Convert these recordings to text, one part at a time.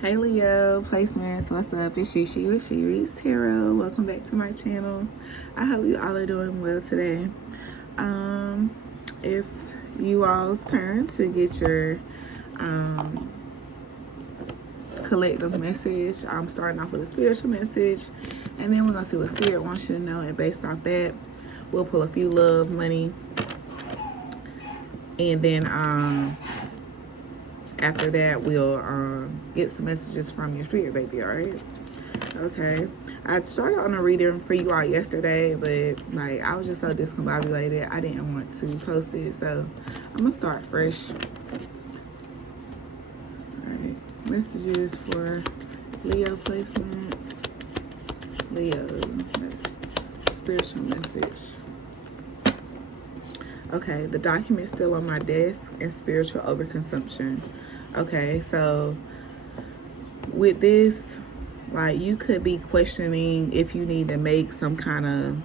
Hey Leo, placements, what's up? It's She with She Reads Tarot. Welcome back to my channel. I hope you all are doing well today. It's you all's turn to get your collective message. I'm starting off with a spiritual message, and then we're gonna see what Spirit wants you to know, and based off that, we'll pull a few love, money, and then after that, we'll get some messages from your Spirit baby, all right? Okay. I started on a reading for you all yesterday, but like I was just so discombobulated, I didn't want to post it, so I'm gonna start fresh. All right. Messages for Leo placements. Leo. Spiritual message. Okay, the document's still on my desk and spiritual overconsumption. Okay, so with this, like you could be questioning if you need to make some kind of,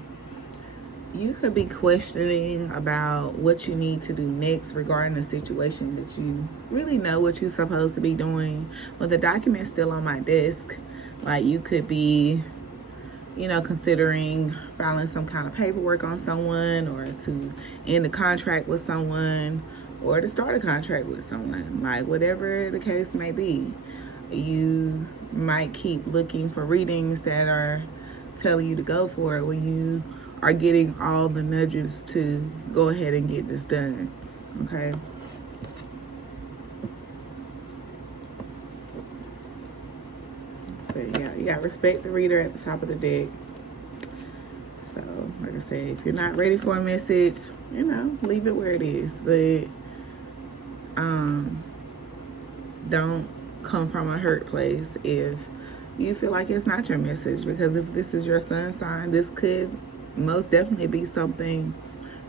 you could be questioning about what you need to do next regarding a situation that you really know what you're supposed to be doing. But the document's still on my desk. Like you could be, considering filing some kind of paperwork on someone, or to end a contract with someone, or to start a contract with someone. Like whatever the case may be, you might keep looking for readings that are telling you to go for it when you are getting all the nudges to go ahead and get this done. Okay. So yeah, you gotta respect the reader at the top of the deck. So like I said, if you're not ready for a message, leave it where it is. But don't come from a hurt place if you feel like it's not your message, because if this is your sun sign, this could most definitely be something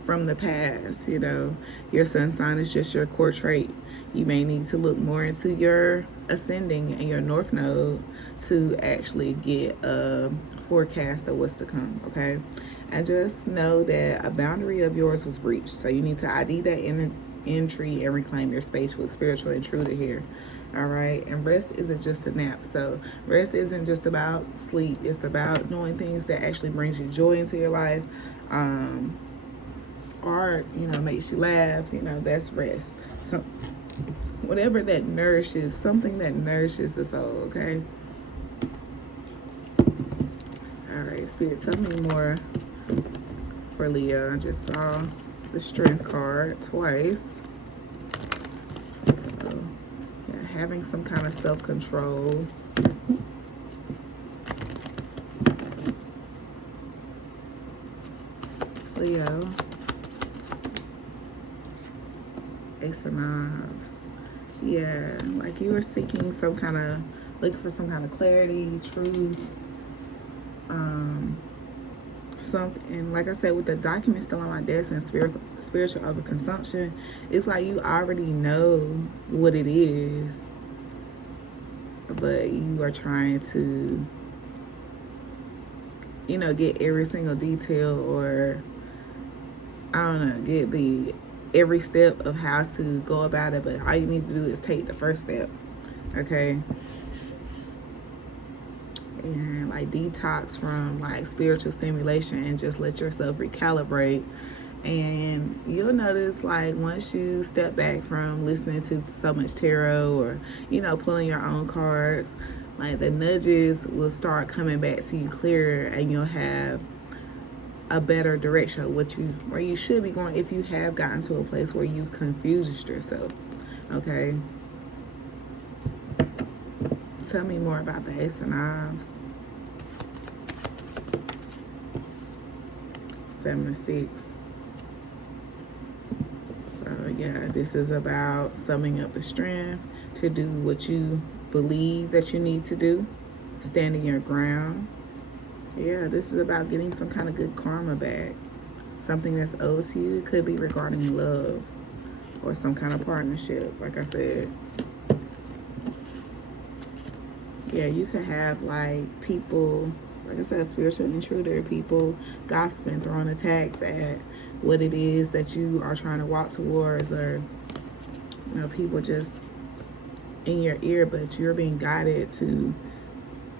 from the past. Your sun sign is just your core trait. You may need to look more into your ascending and your north node to actually get a forecast of what's to come. Okay, and just know that a boundary of yours was breached, so you need to ID that entry and reclaim your space with spiritual intruder here. All right, and rest isn't just a nap. So rest isn't just about sleep. It's about doing things that actually brings you joy into your life. Art, makes you laugh. That's rest. So whatever that nourishes, something that nourishes the soul. Okay. All right, Spirit, tell me more for Leo. I just saw the Strength card twice. So yeah, having some kind of self-control. Leo. Ace of Knives. Yeah, like you were seeking some kind of, looking for some kind of clarity, truth, something. Like I said, with the document still on my desk and spiritual overconsumption, it's like you already know what it is, but you are trying to, get every single detail, or I don't know, get every step of how to go about it, but all you need to do is take the first step. Okay. And like detox from like spiritual stimulation and just let yourself recalibrate. And you'll notice, like, once you step back from listening to so much tarot, or pulling your own cards, like the nudges will start coming back to you clearer, and you'll have a better direction of where you should be going, if you have gotten to a place where you confused yourself. Okay. Tell me more about the Ace of Knives. 7 of 6. So yeah, this is about summing up the strength to do what you believe that you need to do, standing your ground. Yeah, this is about getting some kind of good karma back, something that's owed to you. It could be regarding love or some kind of partnership, like I said. Yeah, you could have like people, like I said, spiritual intruder, people gossiping, throwing attacks at what it is that you are trying to walk towards, or people just in your ear, but you're being guided to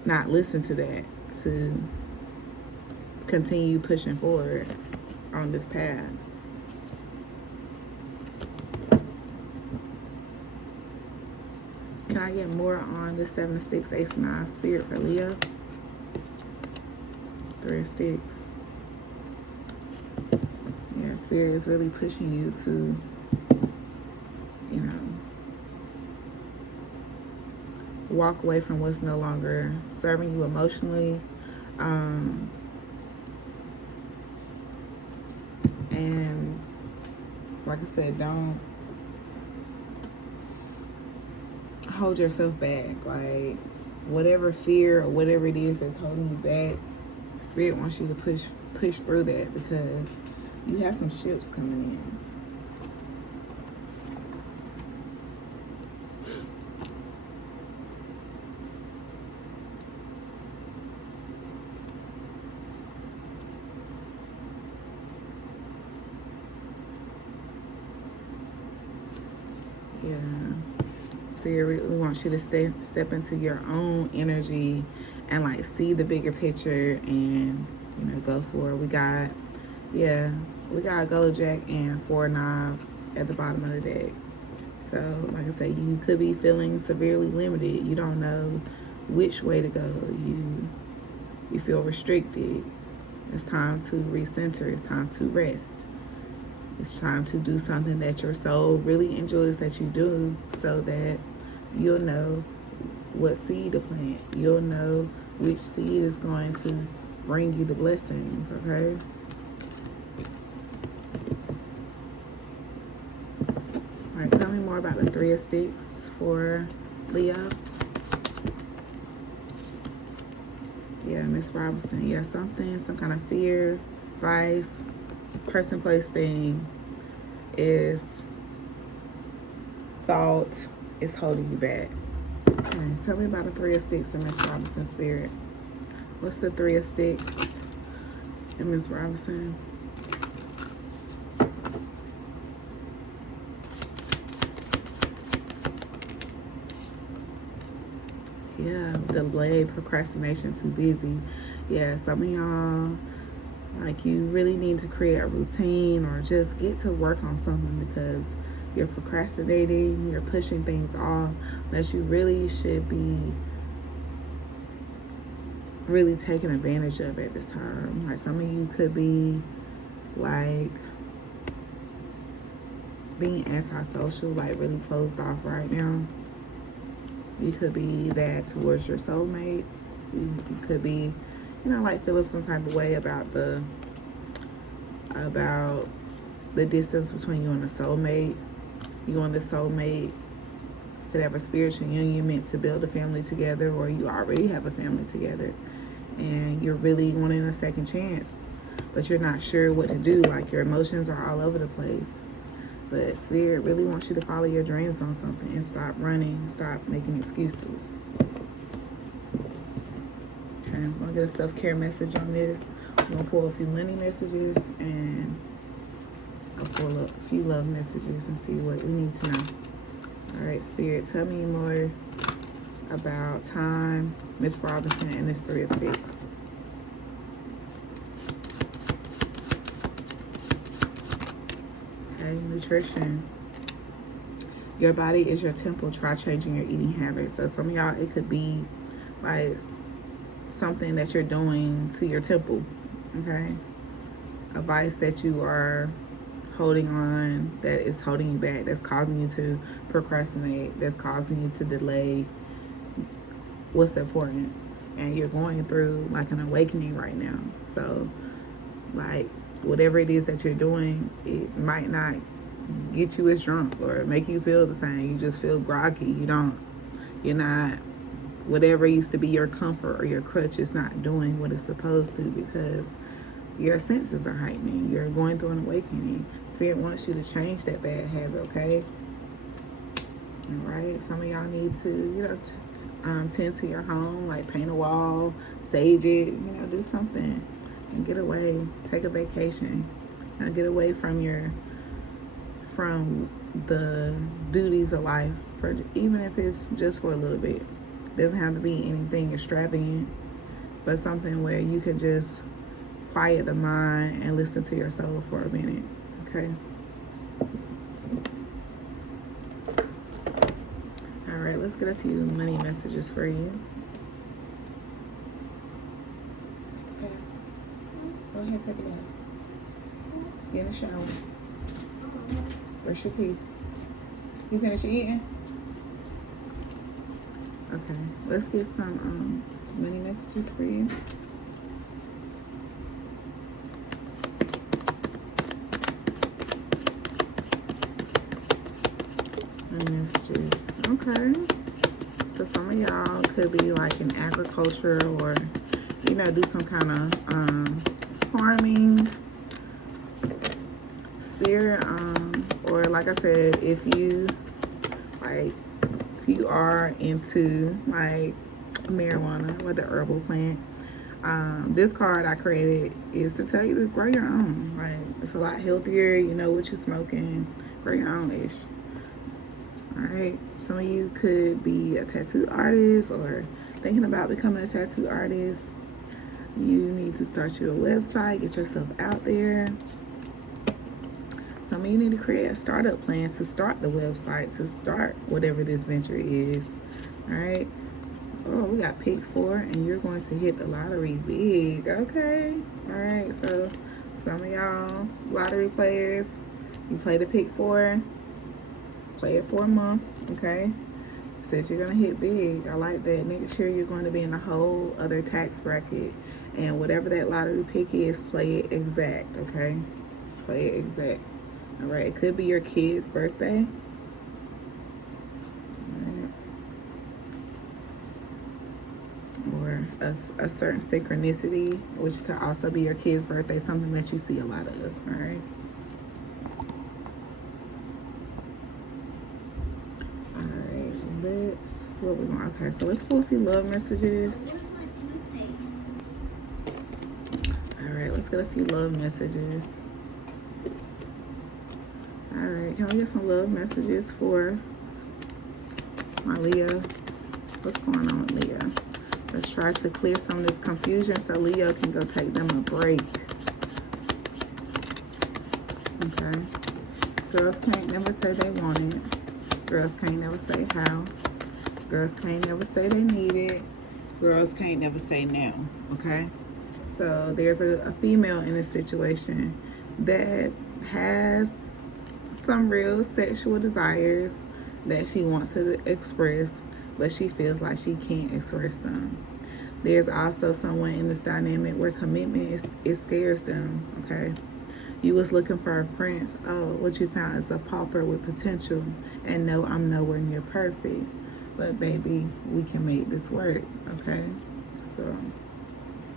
not listen to that, to continue pushing forward on this path. Can I get more on the 7 of Sticks, Ace of 9 Spirit for Leo? 3 of Sticks. Yeah, Spirit is really pushing you to, you know, walk away from what's no longer serving you emotionally. And like I said, don't hold yourself back. Like, whatever fear or whatever it is that's holding you back, Spirit wants you to push through that, because you have some shifts coming in. Yeah. Spirit really wants you to step into your own energy and like see the bigger picture and, you know, go for it. We got Gold Jack and 4 Knives at the bottom of the deck. So, like I said, you could be feeling severely limited. You don't know which way to go. You feel restricted. It's time to recenter. It's time to rest. It's time to do something that your soul really enjoys that you do, so that you'll know what seed to plant. You'll know which seed is going to bring you the blessings, okay? All right, tell me more about the 3 of Sticks for Leo. Yeah, Miss Robinson. Yeah, some kind of fear, vice, person, place, thing is thought is holding you back. Okay, tell me about the 3 of Sticks in Miss Robinson Spirit. What's the 3 of Sticks in Miss Robinson? Yeah, delay, procrastination, too busy. Yeah, some of y'all, like, you really need to create a routine or just get to work on something, because you're procrastinating, you're pushing things off that you really should be really taking advantage of at this time. Like, some of you could be like being antisocial, like really closed off right now. You could be that towards your soulmate. You could be, you know, like feeling some type of way about the distance between you and a soulmate. You and the soulmate could have a spiritual union meant to build a family together, or you already have a family together and you're really wanting a second chance, but you're not sure what to do. Like, your emotions are all over the place. But Spirit really wants you to follow your dreams on something and stop running, stop making excuses. Okay, I'm going to get a self-care message on this. I'm going to pull a few money messages, and I'll pull up a few love messages and see what we need to know. All right, Spirit, tell me more about time, Miss Robinson, and this 3 of Sticks. Okay, nutrition. Your body is your temple. Try changing your eating habits. So some of y'all, it could be like something that you're doing to your temple, okay? A vice that you are holding on that is holding you back, that's causing you to procrastinate, that's causing you to delay what's important. And you're going through like an awakening right now. So like, whatever it is that you're doing, it might not get you as drunk or make you feel the same. You just feel groggy. You're not, whatever used to be your comfort or your crutch is not doing what it's supposed to, because your senses are heightening. You're going through an awakening. Spirit wants you to change that bad habit, okay? All right, some of y'all need to, you know, tend to your home, like paint a wall, sage it, you know, do something and get away. Take a vacation. Get away from the duties of life, for even if it's just for a little bit. It doesn't have to be anything extravagant, but something where you can just quiet the mind and listen to your soul for a minute. Okay. All right, let's get a few money messages for you. Okay. Go ahead, take a bath. Get in the shower. Brush your teeth. You finished eating? Okay, let's get some money messages for you. Money messages. Okay. So some of y'all could be like in agriculture, or do some kind of farming, spirit, or like I said, if you are into like marijuana or the herbal plant, this card I created is to tell you to grow your own. Like, it's a lot healthier. You know what you're smoking. Grow your own ish. All right. Some of you could be a tattoo artist or thinking about becoming a tattoo artist. You need to start your website, get yourself out there. Some of you need to create a startup plan to start the website, to start whatever this venture is. All right. Oh, we got pick 4, and you're going to hit the lottery big. Okay. All right. So some of y'all lottery players, you play the pick 4, play it for a month. Okay. Says you're going to hit big. I like that. Make sure you're going to be in a whole other tax bracket. And whatever that lottery pick is, play it exact. Okay. Play it exact. All right, it could be your kid's birthday. Right. Or a certain synchronicity, which could also be your kid's birthday, something that you see a lot of. All right. All right, what we want? Okay, so let's pull a few love messages. All right, let's get a few love messages. All right, can we get some love messages for my Leo? What's going on with Leo? Let's try to clear some of this confusion so Leo can go take them a break. Okay. Girls can't never say they want it. Girls can't never say how. Girls can't never say they need it. Girls can't never say no. Okay. So there's a female in this situation that has some real sexual desires that she wants to express, but she feels like she can't express them. There's also someone in this dynamic where commitment it scares them. Okay, you was looking for a prince. Oh, what you found is a pauper with potential, and no, I'm nowhere near perfect, but baby, we can make this work. Okay, so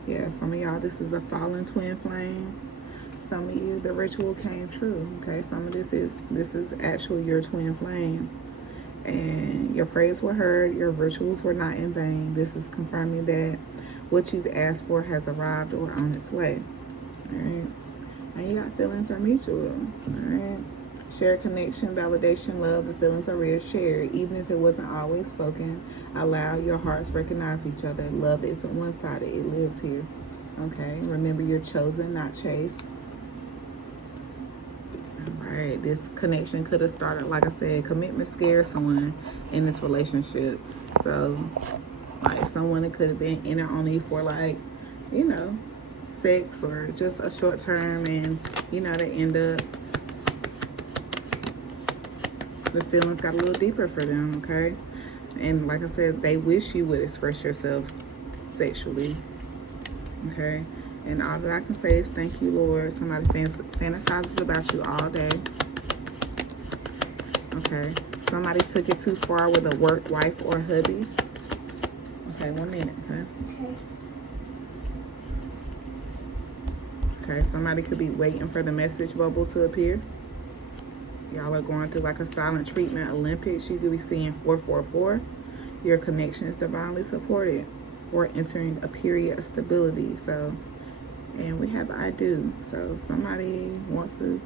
yeah, some of y'all, this is a fallen twin flame. Some of you, the ritual came true. Okay, some of this is actually your twin flame, and your prayers were heard. Your rituals were not in vain. This is confirming that what you've asked for has arrived or on its way. All right, and you got feelings are mutual. All right, shared connection, validation, love. The feelings are real, shared, even if it wasn't always spoken. Allow your hearts recognize each other. Love isn't one-sided. It lives here. Okay, remember you're chosen, not chased. Right, this connection could have started, like I said, commitment scares someone in this relationship. So, like, someone that could have been in it only for, like, sex or just a short term, and they end up, the feelings got a little deeper for them. Okay, and like I said, they wish you would express yourself sexually. Okay. And all that I can say is thank you, Lord. Somebody fantasizes about you all day. Okay. Somebody took it too far with a work wife or hubby. Okay, 1 minute, okay? Okay, somebody could be waiting for the message bubble to appear. Y'all are going through like a silent treatment Olympics. You could be seeing 444. Your connection is divinely supported. Or entering a period of stability. So, and we have I do. So somebody wants to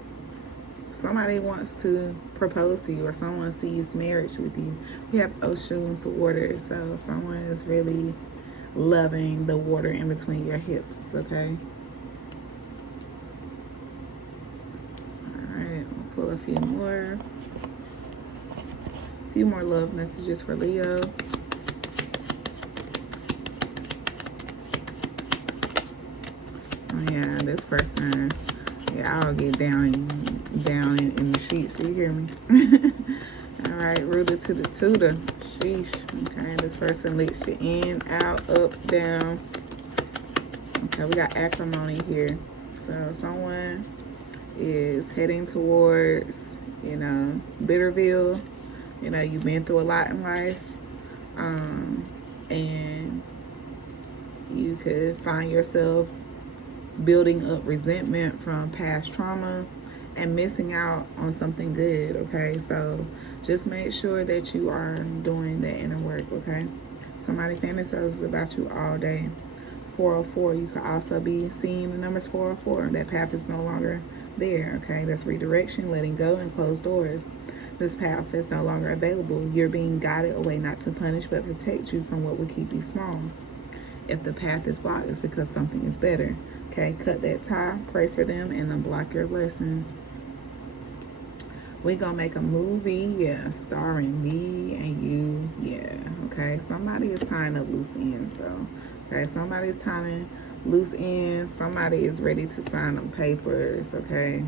somebody wants to propose to you, or someone sees marriage with you. We have oceans water, so someone is really loving the water in between your hips, okay? All right, we'll pull a few more. A few more love messages for Leo. Oh yeah, this person, yeah, I'll get down in the sheets. Do you hear me? All right, rooted to the tutor. Sheesh. Okay, this person leads you in, out, up, down. Okay, we got acrimony here. So someone is heading towards, you know, Bitterville. You know, you've been through a lot in life. And you could find yourself building up resentment from past trauma and missing out on something good, okay? So just make sure that you are doing the inner work, okay? Somebody fantasizes about you all day. 404, you could also be seeing the numbers 404. That path is no longer there, okay? That's redirection, letting go, and closed doors. This path is no longer available. You're being guided away, not to punish but protect you from what will keep you small. If the path is blocked, it's because something is better. Okay, cut that tie, pray for them, and unblock your blessings. We're going to make a movie, yeah, starring me and you, yeah, okay? Somebody is tying up loose ends, though. Okay, somebody's tying loose ends. Somebody is ready to sign them papers, okay?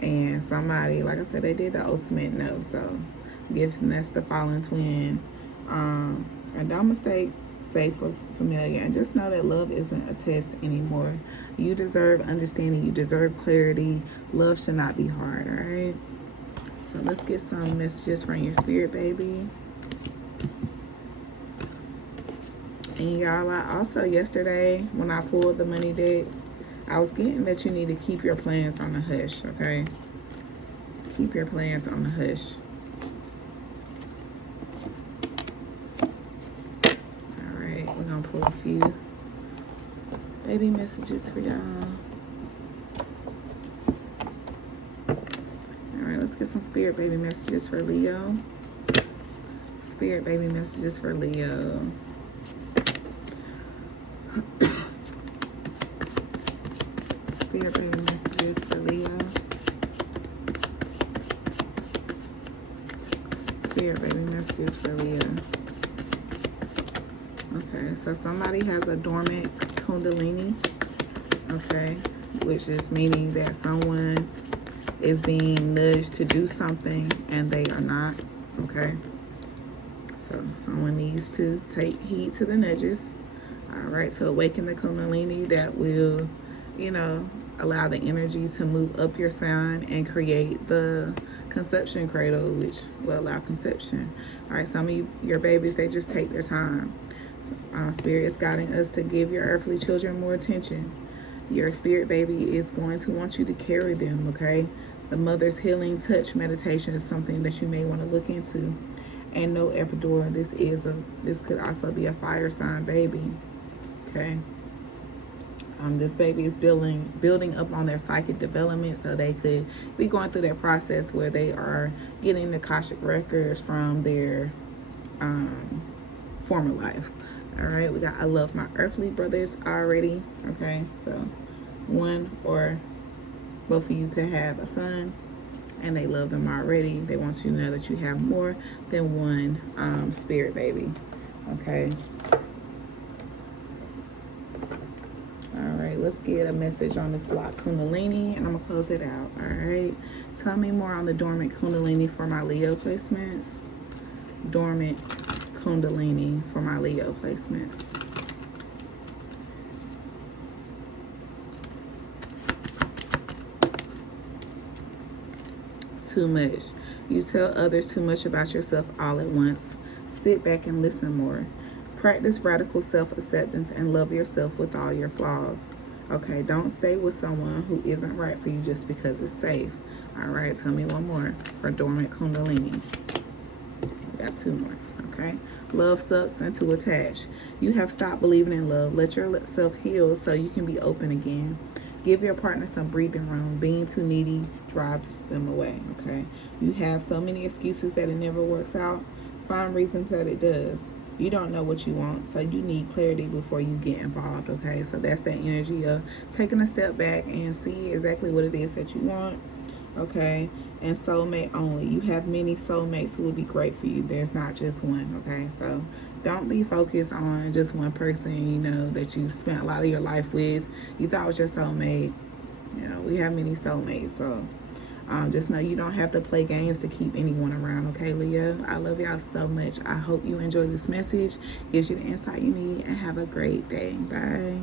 And somebody, like I said, they did the ultimate no, so gifting that's the fallen twin. And don't mistake safe for familiar, and just know that love isn't a test anymore. You deserve understanding, you deserve clarity. Love should not be hard, all right? So let's get some messages from your spirit baby. And y'all, I also yesterday when I pulled the money deck, I was getting that you need to keep your plans on the hush, okay? Keep your plans on the hush. We're gonna pull a few baby messages for y'all. All right, let's get some spirit baby messages for Leo. Spirit baby messages for Leo. Spirit baby messages for Leo. Spirit baby messages for Leo. Okay, so somebody has a dormant kundalini, okay, which is meaning that someone is being nudged to do something and they are not, okay? So someone needs to take heed to the nudges, all right, to awaken the kundalini that will, you know, allow the energy to move up your spine and create the conception cradle, which will allow conception. All right, some of your babies, they just take their time. Spirit is guiding us to give your earthly children more attention. Your spirit baby is going to want you to carry them, okay? The mother's healing touch meditation is something that you may want to look into. And no epidural. This could also be a fire sign baby, okay? This baby is building up on their psychic development, so they could be going through that process where they are getting the Akashic records from their former lives. All right, we got I love my earthly brothers already, okay? So one or both of you could have a son and they love them already. They want you to know that you have more than one spirit baby, okay? All right, let's get a message on this block kundalini, and I'm gonna close it out. All right, tell me more on the dormant kundalini for my Leo placements. Dormant kundalini for my Leo placements. Too much. You tell others too much about yourself all at once. Sit back and listen more. Practice radical self-acceptance and love yourself with all your flaws. Okay, don't stay with someone who isn't right for you just because it's safe. All right, tell me one more for dormant kundalini. We got two more, okay? Love sucks and to attach. You have stopped believing in love. Let yourself heal so you can be open again. Give your partner some breathing room. Being too needy drives them away, okay? You have so many excuses that it never works out. Find reasons that it does. You don't know what you want, so you need clarity before you get involved, okay? So that's that energy of taking a step back and see exactly what it is that you want, okay? And soulmate only. You have many soulmates who would be great for you. There's not just one, okay? So don't be focused on just one person, you know, that you spent a lot of your life with. You thought was your soulmate. You know, we have many soulmates, so just know you don't have to play games to keep anyone around, okay, Leo? I love y'all so much. I hope you enjoy this message, gives you the insight you need, and have a great day. Bye.